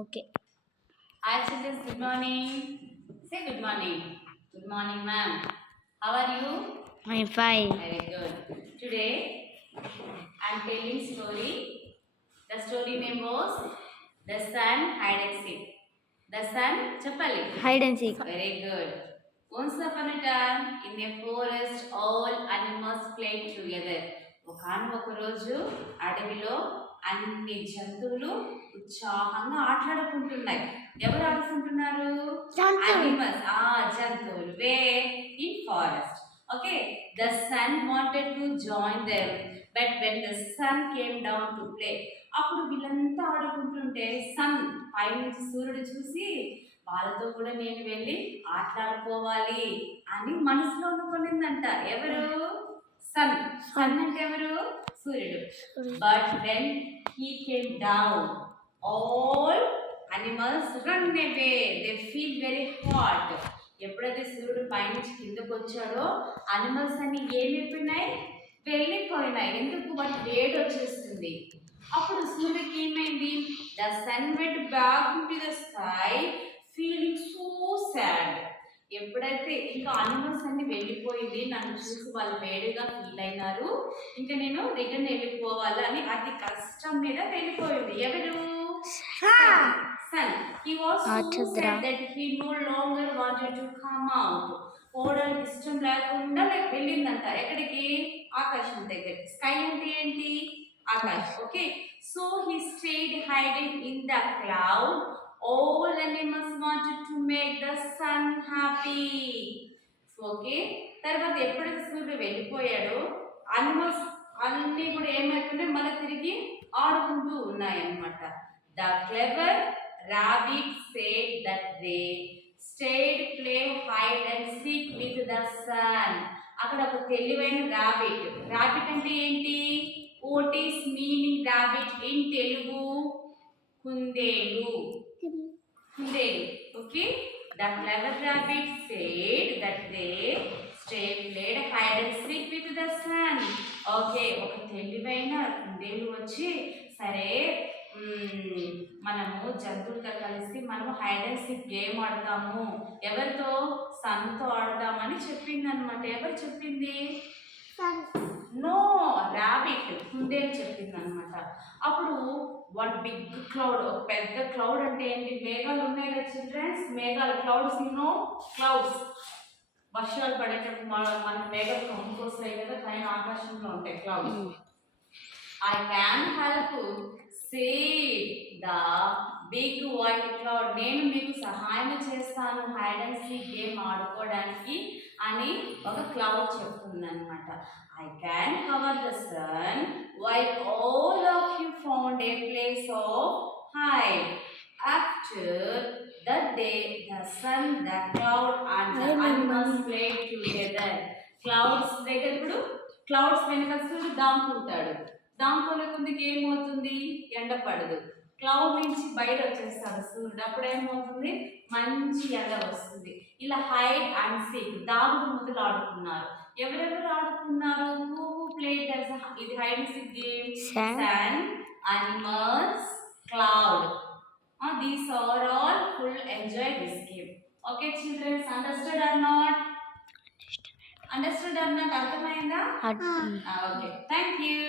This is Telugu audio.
Okay. Hi children, good morning. Say good morning. Good morning, ma'am. How are you? I'm fine. Very good. Today I'm telling story. The story name was The Sun Hide and Seek. The sun Chapali. Hide and seek. Very good. Once upon a time, in a forest, all animals played together. ఒకనొక రోజు అడవిలో అన్ని జంతువులు ఉత్సాహంగా ఆటలాడుకుంటున్నాయి. ఎవరు ఆడుకుంటున్నారు? Animals. జంతువులు. Where? In forest. Okay. The sun wanted to join them, but when the sun came down to play, అప్పుడు వీళ్ళంతా ఆడుకుంటుంటే సన్ పైనుంచి సూర్యుడు చూసి వాళ్ళతో కూడా నేను వెళ్ళి ఆటలాడుకోవాలి అని మనసులో అనుకునిందంట. ఎవరు? సన్. సన్ అంటే ఎవరు? సూర్యుడు. But when he came down all animals run away, they feel very hot. ఎప్పుడైతే సూర్యుడు పైనుంచి కిందకు వచ్చాడో అనిమల్స్ అన్ని ఏమైపోయినాయి? వెళ్ళిపోయినాయి. ఎందుకు? వాటి వేడి వచ్చేస్తుంది. అప్పుడు సూర్యుడికి ఏమైంది? The sun went back into the sky feeling so sad. ఎప్పుడైతే ఇంకా అనిమల్స్ అన్ని వెళ్ళిపోయింది, నన్ను చూసి వాళ్ళు వేడిగా ఫీల్ అయినారు, ఇంకా నేను రిటర్న్ వెళ్ళిపోవాలి అని అతి కష్టం మీద వెళ్ళిపోయింది. ఎవరు? Sun. He was so sad that he no longer wanted to come out. పోవడానికి ఇష్టం లేకుండా వెళ్ళిందంట. ఎక్కడికి? ఆకాశం దగ్గరికి. స్కై అంటే ఏంటి? ఆకాశం. Okay. So he stayed hiding in the cloud. All animals wanted to make the sun happy. Okay. తర్వాత ఎప్పుడైతే సూర్యుడు వెళ్ళిపోయాడో అనిమల్స్ అన్నీ కూడా ఏమైపోయినాయి? మళ్ళీ తిరిగి ఆడుకుంటూ ఉన్నాయి అన్నమాట. The clever rabbit said that they stayed play hide and seek with the sun. అక్కడ ఒక తెలివైన రాబిట్. రాబిట్ అంటే ఏంటి? What is meaning rabbit in Telugu? కుందేలు. కుందేలు. Okay. The clever rabbit said that they stayed played hide and seek with the sun. Okay. ఒక తెలివైన కుందేలు వచ్చి సరే మనము జంతువులతో కలిసి మనము హైడ్ అండ్ సీక్ గేమ్ ఆడతాము. ఎవరితో? సన్తో ఆడతామని చెప్పింది అనమాట. ఎవరు చెప్పింది? No, rabbit. కుందేలు చెప్పింది అనమాట. అప్పుడు వన్ బిగ్ క్లౌడ్, ఒక పెద్ద క్లౌడ్ అంటే ఏంటి? మేఘాలు ఉన్నాయి కదా చిల్డ్రన్స్, మేఘాలు, క్లౌడ్స్. నో, క్లౌడ్స్ వర్షాలు పడేటప్పుడు మన మేఘాలు కొనుక్కొస్తాయి కదా, పైన ఆకాశంలో ఉంటాయి clouds. I can help see the big white cloud. నేను మీకు సహాయం చేస్తాను హైడ్ అండ్ సీక్ గేమ్ ఆడుకోవడానికి అని ఒక క్లౌడ్ చెప్తుంది అనమాట. I can cover the sun while all of you found a place of hide. After that day, the sun, the cloud and the animals played together. Clouds దగ్గర ఇప్పుడు క్లౌడ్స్ వెనక సూర్యుడు దాంపుకుంటాడు. దాంపుకుందుకు ఏమవుతుంది? ఎండ పడదు. క్లౌడ్ నుంచి బయట వచ్చేస్తాడు సూర్యుడు. అప్పుడు ఏమవుతుంది? మంచి ఎండ వస్తుంది. ఇలా హైడ్ అండ్ సీక్ దాగుడు ముద్దులు ఆడుకున్నారు. ఎవరెవరు ఆడుకున్నారు? హూ ప్లేడ్ ఇది hide and seek game? Sun, animals, cloud. These are all full enjoy this game. Okay children, understood or not? Understood or not? అర్థమైందా? Okay. Thank you.